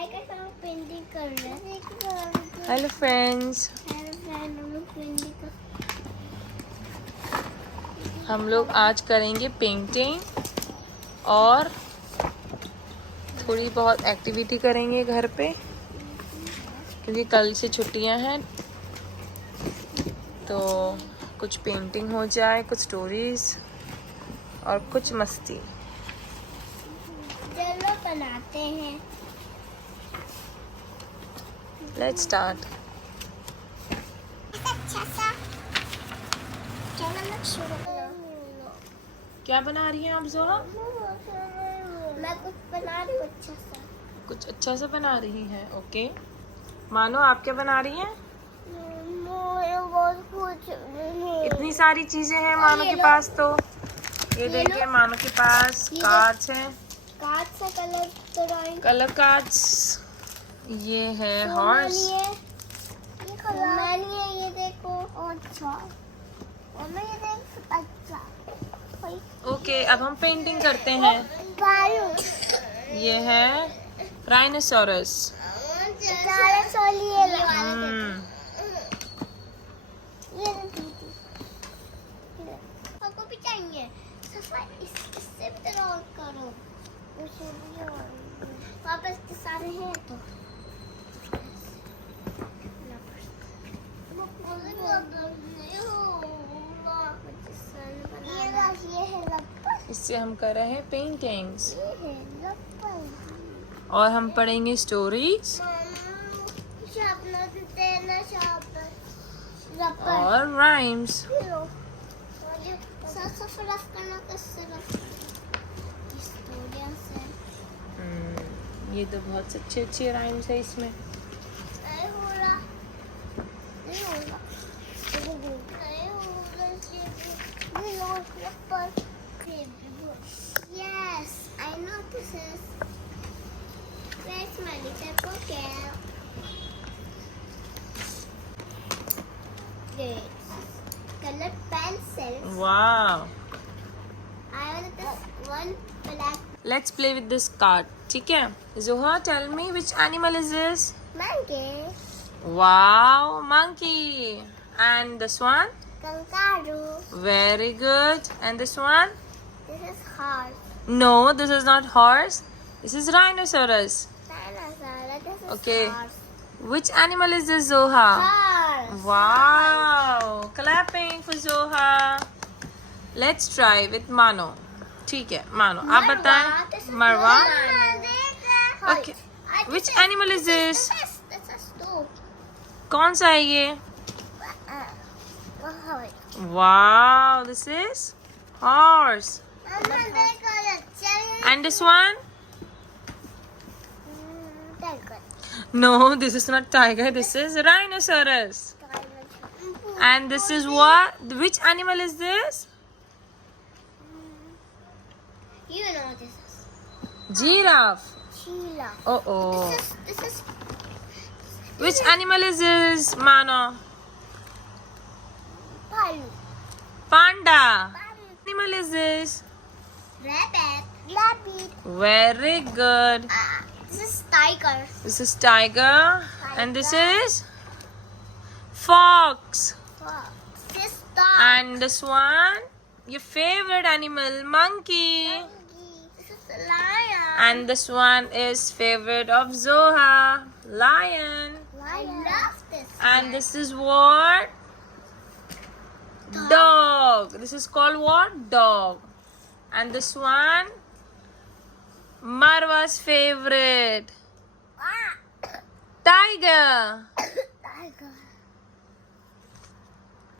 Tiger का painting कर रहे हैं। हेलो फ्रेंड्स, हम लोग आज करेंगे पेंटिंग और थोड़ी बहुत एक्टिविटी करेंगे घर पे, क्योंकि कल से छुट्टियां हैं। तो कुछ पेंटिंग हो जाए, कुछ स्टोरीज और कुछ मस्ती। चलो बनाते हैं। Let's start. अच्छा सा चलो मैं शुरू करूँ। क्या बना रही हैं आप जोहा? मैं कुछ बना रही हूँ अच्छा सा। कुछ अच्छा सा बना रही हैं। ओके, मानो आप क्या बना रही हैं? बहुत कुछ इतनी सारी चीजें हैं मानो के पास। तो ये देखिए, मानो के पास कार्ड्स हैं, कार्ड से कलर ड्राइंग, कलर कार्ड्स। ये है हॉर्स। मैंने ये देखो। अच्छा और मैं ये देख। अच्छा ओके, अब हम पेंटिंग करते हैं। ये है राइनोसोरस। आपको भी चाहिए सफाई इससे भी ड्रॉ करो। वापस के सारे हैं तो ये है लप्पर। इससे हम कर रहे हैं पेंटिंग्स ये है लप्पर। और हम पढ़ेंगे स्टोरीज शार्पनर देना, शार्पनर और राइम्स। रफ करना कैसे रफ ये तो बहुत अच्छे अच्छे राइम्स है इसमें। नहीं हो रहा, नहीं हो रहा, नहीं हो रहा। Yes, I know this is. Where's my little pocket? Colored pencils. वाह, I want this one black let's play with this card. ठीक है Zoha, tell me which animal is this? monkey. Wow, monkey. And this one? Kangaroo. Very good. And this one? This is horse. No, this is not horse. This is rhinoceros. Dinosaur. This is Okay. horse. Which animal is this, Zoha? Horse. Wow. Clapping for Zoha. Let's try with Mano. ठीक है, मानो आप बताएं। मरवा। Okay. Which animal is this? This is stoop. कौन सा है ये? Wow, this is horse. And this one? No, this is not tiger. This is rhinoceros. And this is what? Which animal is this? You know this is Giraffe. Sheila. Oh. This is Which animal is this, Mano? Palu. Panda. What animal is this? Rabbit. Rabbit. Very good. This is tiger. This is tiger. And this is fox. This is dog. And this one, your favorite animal, monkey. This is lion. And this one is favorite of Zoha, lion. I love this. And this is what? Dog. This is called what? Dog. And this one, Marwa's favorite, tiger.